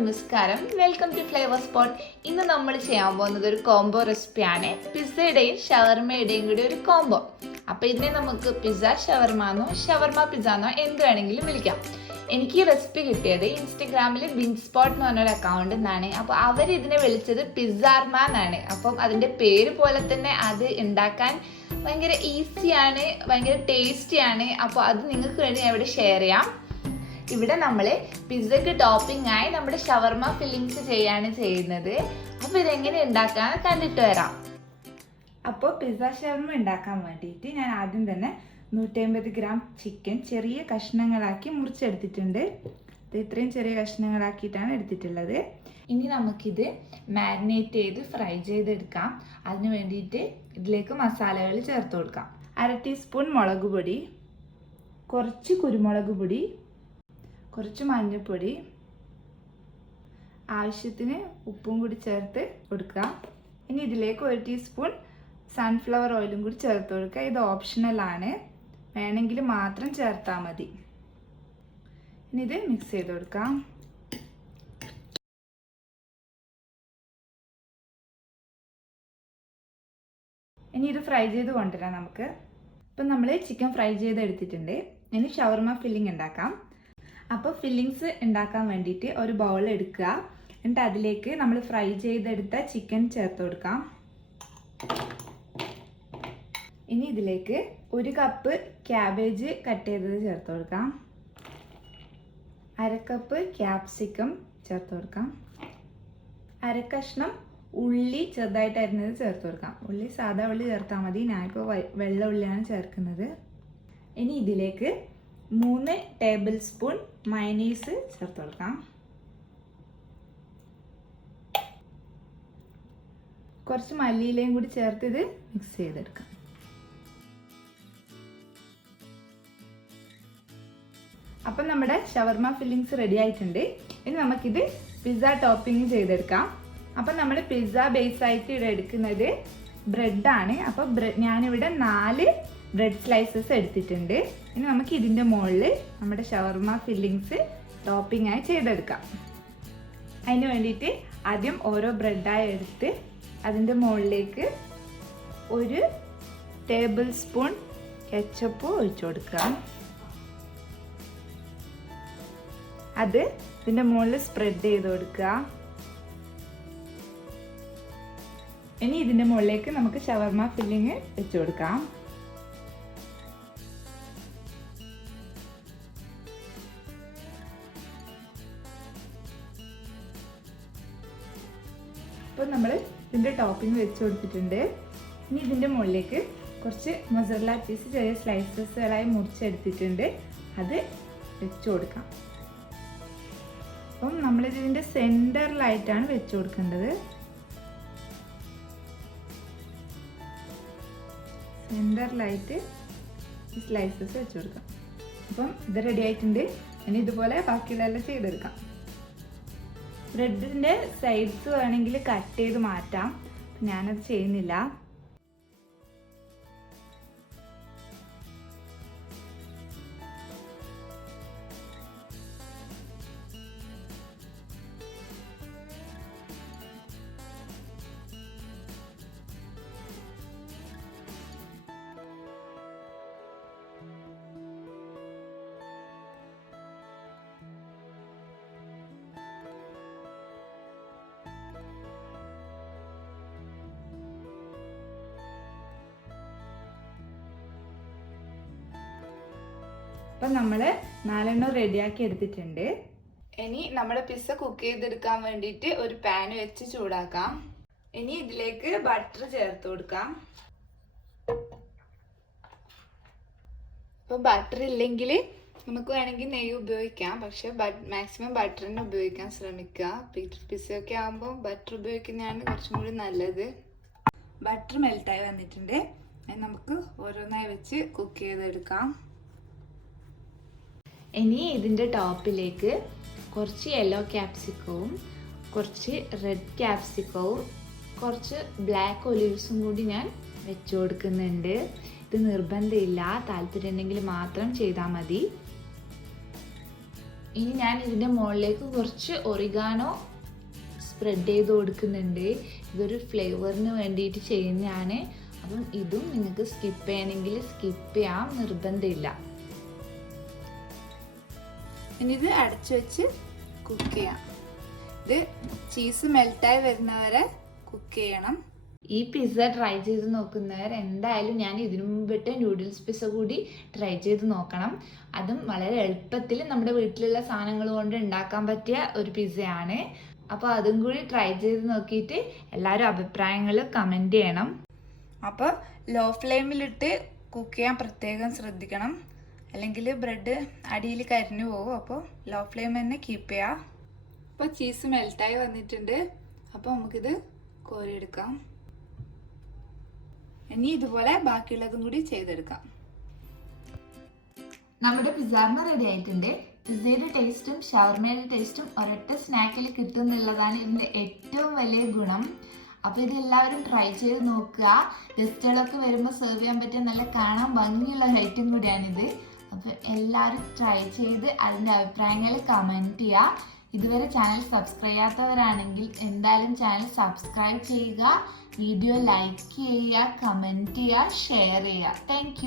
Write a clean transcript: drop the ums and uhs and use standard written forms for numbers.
നമസ്കാരം, welcome to flavour spot. ഇന്ന് നമ്മൾ ചെയ്യാൻ പോകുന്നത് ഒരു കോംബോ റെസിപ്പിയാണ്. പിസ്സയുടെയും ഷവർമയുടെയും കൂടി ഒരു കോംബോ. അപ്പോൾ ഇതിനെ നമുക്ക് പിസ്സ ഷവർമാന്നോ ഷവർമ പിസ്സാന്നോ എന്ത് വേണമെങ്കിലും വിളിക്കാം. എനിക്ക് ഈ റെസിപ്പി കിട്ടിയത് ഇൻസ്റ്റഗ്രാമിൽ വിങ് സ്പോട്ട് എന്ന് പറഞ്ഞൊരു അക്കൗണ്ടിൽ നിന്നാണ്. അപ്പോൾ അവർ ഇതിനെ വിളിച്ചത് പിസ്സാർമ എന്നാണ്. അപ്പം അതിൻ്റെ പേര് പോലെ തന്നെ അത് ഉണ്ടാക്കാൻ ഭയങ്കര ഈസിയാണ്, ഭയങ്കര ടേസ്റ്റിയാണ്. അപ്പോൾ അത് നിങ്ങൾക്ക് വേണ്ടി ഞാൻ ഇവിടെ ഷെയർ ചെയ്യാം. ഇവിടെ നമ്മൾ പിസ്സയ്ക്ക് ടോപ്പിംഗ് ആയി നമ്മുടെ ഷവർമ ഫില്ലിങ്സ് ചെയ്യാണ് ചെയ്യുന്നത്. അപ്പോൾ ഇതെങ്ങനെ ഉണ്ടാക്കാന്ന് കണ്ടിട്ട് വരാം. അപ്പോൾ പിസ്സ ഷവർമ ഉണ്ടാക്കാൻ വേണ്ടിയിട്ട് ഞാൻ ആദ്യം തന്നെ 150 ഗ്രാം ചിക്കൻ ചെറിയ കഷ്ണങ്ങളാക്കി മുറിച്ചെടുത്തിട്ടുണ്ട്. ഇത്രയും ചെറിയ കഷ്ണങ്ങളാക്കിയിട്ടാണ് എടുത്തിട്ടുള്ളത്. ഇനി നമുക്കിത് മാരിനേറ്റ് ചെയ്ത് ഫ്രൈ ചെയ്തെടുക്കാം. അതിന് വേണ്ടിയിട്ട് ഇതിലേക്ക് മസാലകൾ ചേർത്ത് കൊടുക്കാം. 1/2 ടീസ്പൂൺ മുളക് പൊടി, കുറച്ച് കുരുമുളക് പൊടി, കുറച്ച് മഞ്ഞൾപ്പൊടി, ആവശ്യത്തിന് ഉപ്പും കൂടി ചേർത്ത് കൊടുക്കുക. ഇനി ഇതിലേക്ക് 1 ടീസ്പൂൺ സൺഫ്ലവർ ഓയിലും കൂടി ചേർത്ത് കൊടുക്കുക. ഇത് ഓപ്ഷണലാണ്, വേണമെങ്കിൽ മാത്രം ചേർത്താൽ മതി. ഇനി ഇത് മിക്സ് ചെയ്ത് കൊടുക്കാം. ഇനി ഇത് ഫ്രൈ ചെയ്ത് കൊണ്ടുവരാം നമുക്ക്. ഇപ്പം നമ്മൾ ചിക്കൻ ഫ്രൈ ചെയ്ത് എടുത്തിട്ടുണ്ട്. ഇനി ഷവർമ ഫില്ലിംഗ് ഉണ്ടാക്കാം. അപ്പോൾ ഫില്ലിങ്സ് ഉണ്ടാക്കാൻ വേണ്ടിയിട്ട് ഒരു ബൗൾ എടുക്കുക. എന്നിട്ട് അതിലേക്ക് നമ്മൾ ഫ്രൈ ചെയ്തെടുത്ത ചിക്കൻ ചേർത്ത് കൊടുക്കാം. ഇനി ഇതിലേക്ക് 1 കപ്പ് ക്യാബേജ് കട്ട് ചെയ്തത് ചേർത്ത് കൊടുക്കാം. 1/2 കപ്പ് ക്യാപ്സിക്കം ചേർത്ത് കൊടുക്കാം. 1/2 കഷ്ണം ഉള്ളി ചെറുതായിട്ട് അരിഞ്ഞത് ചേർത്ത് കൊടുക്കാം. ഉള്ളി സാധാ ഉള്ളി ചേർത്താൽ മതി, ഞാനിപ്പോൾ വെള്ള ഉള്ളിയാണ് ചേർക്കുന്നത്. ഇനി ഇതിലേക്ക് 3 ടേബിൾ സ്പൂൺ മയണീസ് ചേർത്ത് കൊടുക്കാം. കുറച്ച് മല്ലിയിലയും കൂടി ചേർത്ത് ഇത് മിക്സ് ചെയ്തെടുക്കാം. അപ്പം നമ്മുടെ ഷവർമ ഫില്ലിങ്സ് റെഡി ആയിട്ടുണ്ട്. ഇനി നമുക്കിത് പിസ്സ ടോപ്പിംഗ് ചെയ്തെടുക്കാം. അപ്പം നമ്മൾ പിസ്സ ബേസ് ആയിട്ട് ഇവിടെ എടുക്കുന്നത് ബ്രെഡാണ്. അപ്പോൾ ഞാനിവിടെ 4 ബ്രെഡ് സ്ലൈസസ് എടുത്തിട്ടുണ്ട്. ഇനി നമുക്ക് ഇതിൻ്റെ മുകളിൽ നമ്മുടെ ഷവർമ ഫില്ലിങ്സ് ടോപ്പിംഗ് ആയി ചെയ്തെടുക്കാം. അതിന് വേണ്ടിയിട്ട് ആദ്യം ഓരോ ബ്രെഡായി എടുത്ത് അതിൻ്റെ മുകളിലേക്ക് 1 ടേബിൾ സ്പൂൺ കെച്ചപ്പ് ഒഴിച്ചു കൊടുക്കുക. അത് ഇതിൻ്റെ മുകളിൽ സ്പ്രെഡ് ചെയ്ത് കൊടുക്കുക. ഇനി ഇതിൻ്റെ മുകളിലേക്ക് നമുക്ക് ഷവർമ ഫില്ലിങ് വെച്ച് കൊടുക്കാം. അപ്പോൾ നമ്മൾ ഇതിൻ്റെ ടോപ്പിംഗ് വെച്ച് കൊടുത്തിട്ടുണ്ട്. ഇനി ഇതിൻ്റെ മുകളിലേക്ക് കുറച്ച് മൊസറല്ല ചീസ് ചെറിയ സ്ലൈസസുകളായി മുറിച്ചെടുത്തിട്ടുണ്ട്, അത് വെച്ച് കൊടുക്കാം. അപ്പം നമ്മളിതിൻ്റെ സെൻറ്ററിലായിട്ടാണ് വെച്ച് കൊടുക്കേണ്ടത്. സെൻറ്ററിലായിട്ട് ഈ സ്ലൈസസ് വെച്ച് കൊടുക്കാം. അപ്പം ഇത് റെഡി ആയിട്ടുണ്ട്. ഇനി ഇതുപോലെ ബാക്കിയുള്ളതെല്ലാം ചെയ്തെടുക്കാം. ബ്രെഡിൻ്റെ സൈഡ്സ് വേണമെങ്കിൽ കട്ട് ചെയ്ത് മാറ്റാം, ഞാനത് ചെയ്യുന്നില്ല. അപ്പം നമ്മൾ 4 റെഡിയാക്കി എടുത്തിട്ടുണ്ട്. ഇനി നമ്മുടെ പിസ്സ കുക്ക് ചെയ്തെടുക്കാൻ വേണ്ടിയിട്ട് ഒരു പാൻ വെച്ച് ചൂടാക്കാം. ഇനി ഇതിലേക്ക് ബട്ടർ ചേർത്ത് കൊടുക്കാം. അപ്പോൾ ബട്ടർ ഇല്ലെങ്കിൽ നമുക്ക് വേണമെങ്കിൽ നെയ്യ് ഉപയോഗിക്കാം, പക്ഷെ മാക്സിമം ബട്ടർ തന്നെ ഉപയോഗിക്കാൻ ശ്രമിക്കുക. പിസ്സയൊക്കെ ആകുമ്പോൾ ബട്ടർ ഉപയോഗിക്കുന്നതാണ് കുറച്ചും കൂടി നല്ലത്. ബട്ടർ മെൽറ്റായി വന്നിട്ടുണ്ട്. നമുക്ക് ഓരോന്നായി വെച്ച് കുക്ക് ചെയ്തെടുക്കാം. ഇനി ഇതിൻ്റെ ടോപ്പിലേക്ക് കുറച്ച് യെല്ലോ ക്യാപ്സിക്കവും കുറച്ച് റെഡ് ക്യാപ്സിക്കവും കുറച്ച് ബ്ലാക്ക് ഒലിവ്സും കൂടി ഞാൻ വെച്ച് കൊടുക്കുന്നുണ്ട്. ഇത് നിർബന്ധമില്ല, താല്പര്യം ഉണ്ടെങ്കിൽ മാത്രം ചെയ്താൽ മതി. ഇനി ഞാൻ ഇതിൻ്റെ മുകളിലേക്ക് കുറച്ച് ഒറിഗാനോ സ്പ്രെഡ് ചെയ്ത് കൊടുക്കുന്നുണ്ട്. ഇതൊരു ഫ്ലേവറിന് വേണ്ടിയിട്ട് ചെയ്യുന്നതാണ്. അപ്പം ഇതും നിങ്ങൾക്ക് സ്കിപ്പ് ചെയ്യണമെങ്കിൽ സ്കിപ്പ് ചെയ്യാം, നിർബന്ധമില്ല. ഇനി ഇത് അടച്ചു വെച്ച് കുക്ക് ചെയ്യാം. ഇത് ചീസ് മെൽറ്റായി വരുന്നവരെ കുക്ക് ചെയ്യണം. ഈ പിസ്സ ട്രൈ ചെയ്ത് നോക്കുന്നവർ എന്തായാലും ഞാൻ ഇതിനു മുമ്പിട്ട് നൂഡിൽസ് പിസ്സ കൂടി ട്രൈ ചെയ്ത് നോക്കണം. അതും വളരെ എളുപ്പത്തിൽ നമ്മുടെ വീട്ടിലുള്ള സാധനങ്ങൾ കൊണ്ട് ഉണ്ടാക്കാൻ പറ്റിയ ഒരു പിസ്സയാണ്. അപ്പോൾ അതും കൂടി ട്രൈ ചെയ്ത് നോക്കിയിട്ട് എല്ലാവരും അഭിപ്രായങ്ങൾ കമൻറ്റ് ചെയ്യണം. അപ്പോൾ ലോ ഫ്ലെയിമിലിട്ട് കുക്ക് ചെയ്യാൻ പ്രത്യേകം ശ്രദ്ധിക്കണം, അല്ലെങ്കിൽ ബ്രെഡ് അടിയിൽ കരിഞ്ഞു പോകും. അപ്പോൾ ലോ ഫ്ലെയിം തന്നെ കീപ്പ് ചെയ്യാം. അപ്പോൾ ചീസ് മെൽറ്റായി വന്നിട്ടുണ്ട്. അപ്പോൾ നമുക്കിത് കോരിയെടുക്കാം. ഇനി ഇതുപോലെ ബാക്കിയുള്ളതും കൂടി ചെയ്തെടുക്കാം. നമ്മുടെ പിസ്സാർമ റെഡി ആയിട്ടുണ്ട്. പിസ്സയുടെ ടേസ്റ്റും ഷവർമയുടെ ടേസ്റ്റും ഒരൊറ്റ സ്നാക്കിൽ കിട്ടുമെന്നുള്ളതാണ് ഇതിൻ്റെ ഏറ്റവും വലിയ ഗുണം. അപ്പോൾ ഇതെല്ലാവരും ട്രൈ ചെയ്ത് നോക്കുക. ഗസ്റ്റുകളൊക്കെ വരുമ്പോൾ സെർവ് ചെയ്യാൻ പറ്റിയ നല്ല കാണാൻ ഭംഗിയുള്ള ഒരു ഐറ്റം കൂടിയാണിത്. അപ്പോൾ എല്ലാവരും ട്രൈ ചെയ്ത് അതിൻ്റെ അഭിപ്രായങ്ങൾ കമൻറ്റ് ചെയ്യുക. ഇതുവരെ ചാനൽ സബ്സ്ക്രൈബ് ചെയ്യാത്തവരാണെങ്കിൽ എന്തായാലും ചാനൽ സബ്സ്ക്രൈബ് ചെയ്യുക, വീഡിയോ ലൈക്ക് ചെയ്യുക, കമൻറ്റ് ചെയ്യുക, ഷെയർ ചെയ്യുക. താങ്ക്